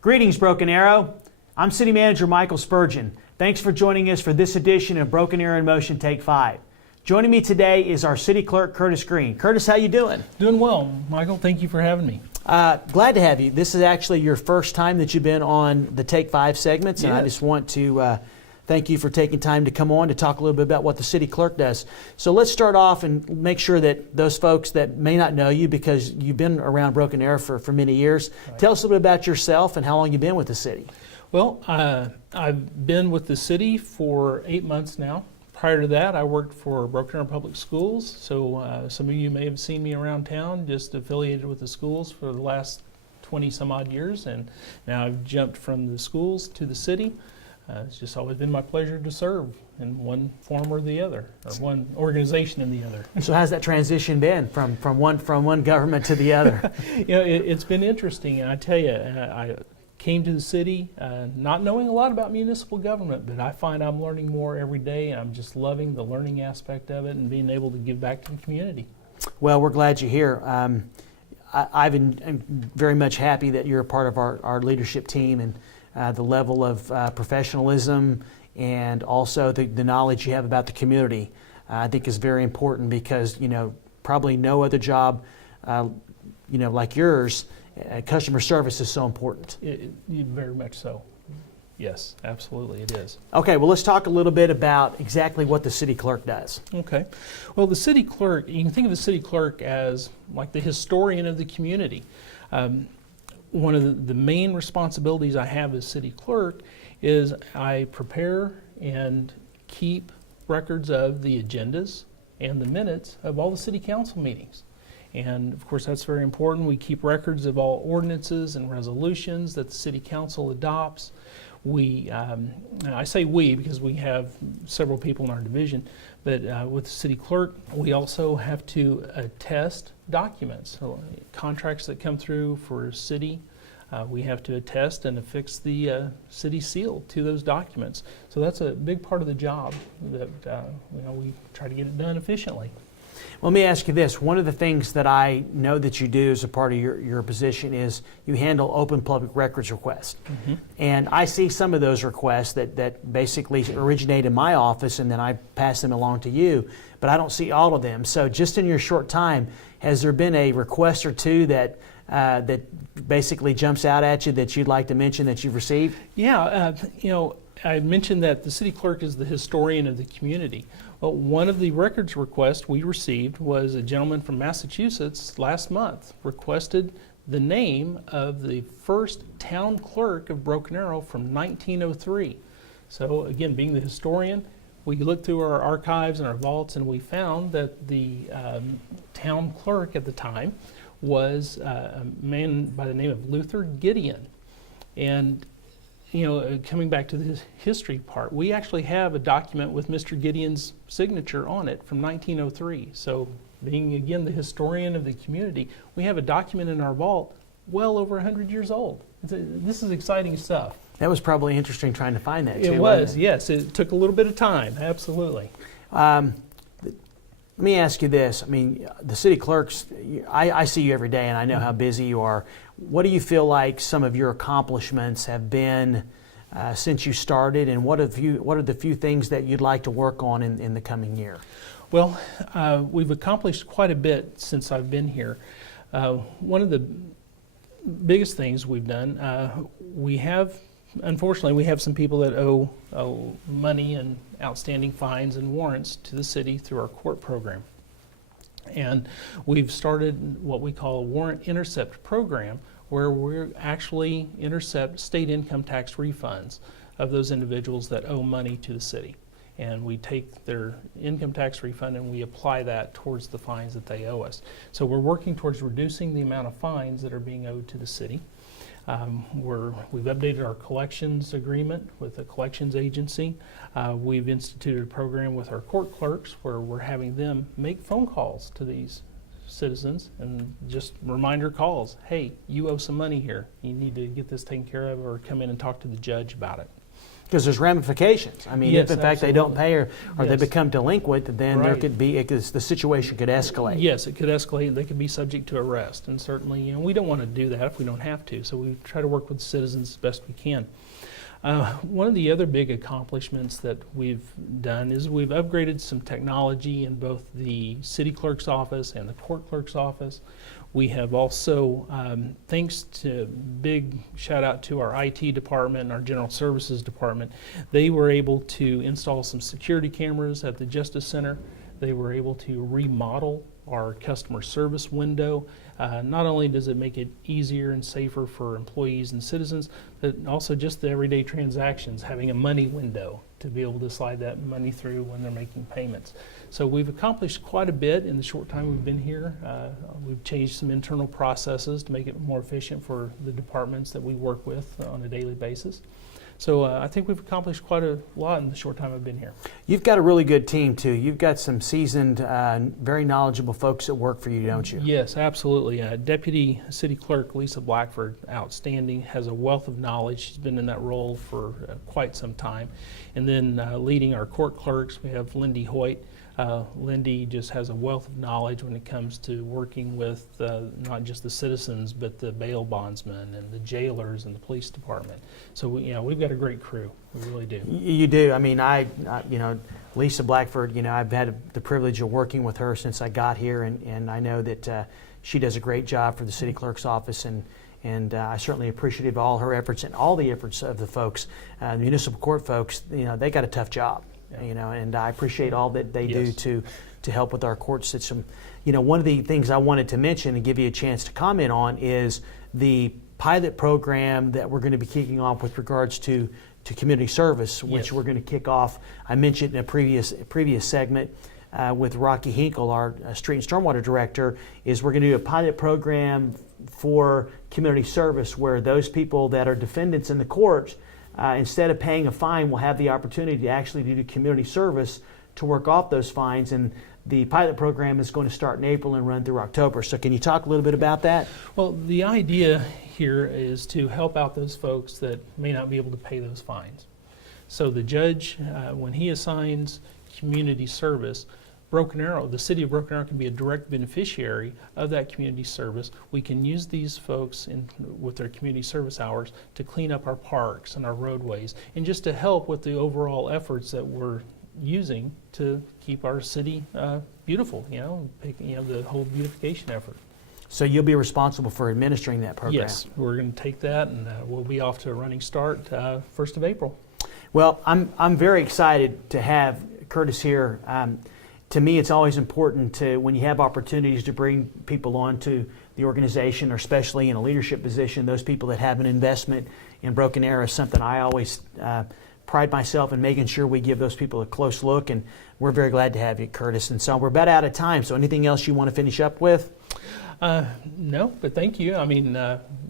Greetings, Broken Arrow. I'm City Manager Michael Spurgeon. Thanks for joining us for this edition of Broken Arrow in Motion Take 5. Joining me today is our City Clerk Curtis Green. Curtis, how you doing? Doing well, Michael. Thank you for having me. Glad to have you. This is actually your first time that you've been on the Take 5 segments, and Yes. I just want to thank you for taking time to come on to talk a little bit about what the City Clerk does. So let's start off and make sure that those folks that may not know you, because you've been around Broken Arrow for many years, Right. Tell us a little bit about yourself and how long you've been with the city. Well, I've been with the city for 8 months now. Prior to that, I worked for Broken Arrow Public Schools. So some of you may have seen me around town, just affiliated with the schools for the last 20 some odd years. And now I've jumped from the schools to the city. It's just always been my pleasure to serve in one form or the other, or one organization and the other. So how's that transition been from one government to the other? It's been interesting. And I tell you, I came to the city not knowing a lot about municipal government, but I find I'm learning more every day, and I'm just loving the learning aspect of it and being able to give back to the community. Well, we're glad you're here. I'm very much happy that you're a part of our leadership team, and the level of professionalism and also the knowledge you have about the community, I think is very important, because probably no other job like yours, customer service is so important. Very much so. Yes, absolutely it is. Okay, well, let's talk a little bit about exactly what the city clerk does. Okay. Well, the city clerk, you can think of the city clerk as like the historian of the community. One of the main responsibilities I have as city clerk is I prepare and keep records of the agendas and the minutes of all the city council meetings. And of course, that's very important. We keep records of all ordinances and resolutions that the city council adopts. I say we because we have several people in our division, but with the city clerk, we also have to attest documents. So contracts that come through for city, we have to attest and affix the city seal to those documents. So that's a big part of the job that we try to get it done efficiently. Let me ask you this. One of the things that I know that you do as a part of your position is you handle open public records requests. Mm-hmm. And I see some of those requests that basically originate in my office, and then I pass them along to you, but I don't see all of them. So just in your short time, has there been a request or two that basically jumps out at you that you'd like to mention that you've received? Yeah, I mentioned that the city clerk is the historian of the community. Well, one of the records requests we received was a gentleman from Massachusetts last month requested the name of the first town clerk of Broken Arrow from 1903. So again, being the historian, we looked through our archives and our vaults, and we found that the town clerk at the time was a man by the name of Luther Gideon. And coming back to the history part, we actually have a document with Mr. Gideon's signature on it from 1903. So being, again, the historian of the community, we have a document in our vault well over 100 years old. This is exciting stuff. That was probably interesting trying to find that, too. It was, yes. It took a little bit of time, absolutely. Let me ask you this. I mean, the city clerks, I see you every day, and I know how busy you are. What do you feel like some of your accomplishments have been since you started, and what are the few things that you'd like to work on in the coming year? Well, we've accomplished quite a bit since I've been here. One of the biggest things we've done, unfortunately, we have some people that owe money and outstanding fines and warrants to the city through our court program. And we've started what we call a warrant intercept program, where we actually intercept state income tax refunds of those individuals that owe money to the city. And we take their income tax refund and we apply that towards the fines that they owe us. So we're working towards reducing the amount of fines that are being owed to the city. We've updated our collections agreement with the collections agency. We've instituted a program with our court clerks where we're having them make phone calls to these citizens and just reminder calls. Hey, you owe some money here. You need to get this taken care of, or come in and talk to the judge about it. Because there's ramifications. I mean, Yes, if in fact they don't pay or they Yes. become delinquent, then there Right. could be, the situation could escalate. Yes, it could escalate. They could be subject to arrest, and certainly, we don't want to do that if we don't have to. So we try to work with citizens as best we can. One of the other big accomplishments that we've done is we've upgraded some technology in both the city clerk's office and the court clerk's office. We have also, thanks to big shout out to our IT department and our general services department, they were able to install some security cameras at the Justice Center. They were able to remodel our customer service window. Not only does it make it easier and safer for employees and citizens, but also just the everyday transactions, having a money window to be able to slide that money through when they're making payments. So we've accomplished quite a bit in the short time we've been here. We've changed some internal processes to make it more efficient for the departments that we work with on a daily basis. So I think we've accomplished quite a lot in the short time I've been here. You've got a really good team, too. You've got some seasoned, very knowledgeable folks that work for you, don't you? Yes, absolutely. Deputy City Clerk Lisa Blackford, outstanding, has a wealth of knowledge. She's been in that role for quite some time. And then leading our court clerks, we have Lindy Hoyt. Lindy just has a wealth of knowledge when it comes to working with not just the citizens, but the bail bondsmen and the jailers and the police department. So we've got a great crew. We really do. You do. I mean, Lisa Blackford, I've had the privilege of working with her since I got here, and I know that she does a great job for the city clerk's office, and I certainly appreciate all her efforts and all the efforts of the folks, municipal court folks. They got a tough job. And I appreciate all that they Yes. do to help with our court system. One of the things I wanted to mention and give you a chance to comment on is the pilot program that we're going to be kicking off with regards to community service, which Yes. we're going to kick off. I mentioned in a previous segment with Rocky Hinkle, our street and stormwater director, is we're going to do a pilot program for community service where those people that are defendants in the court, instead of paying a fine, will have the opportunity to actually do community service to work off those fines. And the pilot program is going to start in April and run through October. So can you talk a little bit about that? Well, the idea here is to help out those folks that may not be able to pay those fines. So the judge, when he assigns community service, Broken Arrow, the city of Broken Arrow can be a direct beneficiary of that community service. We can use these folks with their community service hours to clean up our parks and our roadways, and just to help with the overall efforts that we're using to keep our city beautiful, the whole beautification effort. So you'll be responsible for administering that program? Yes, we're going to take that, and we'll be off to a running start 1st of April. Well, I'm very excited to have Curtis here. To me, it's always important when you have opportunities to bring people onto the organization, or especially in a leadership position, those people that have an investment in Broken Arrow is something I always pride myself in making sure we give those people a close look, and we're very glad to have you, Curtis. And so we're about out of time, so anything else you want to finish up with? No, but thank you. I mean,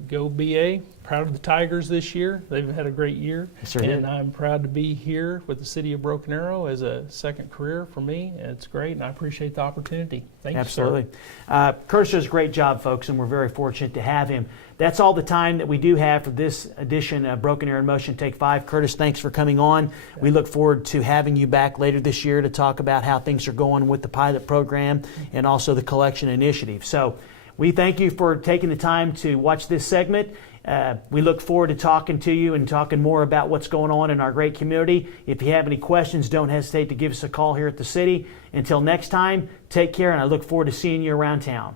go BA. Proud of the Tigers this year. They've had a great year. Sure and did. I'm proud to be here with the city of Broken Arrow as a second career for me. It's great, and I appreciate the opportunity. Thank you, Absolutely. Curtis does a great job, folks, and we're very fortunate to have him. That's all the time that we do have for this edition of Broken Arrow in Motion Take 5. Curtis, thanks for coming on. We look forward to having you back later this year to talk about how things are going with the pilot program and also the collection initiative. So we thank you for taking the time to watch this segment. We look forward to talking to you and talking more about what's going on in our great community. If you have any questions, don't hesitate to give us a call here at the city. Until next time, take care, and I look forward to seeing you around town.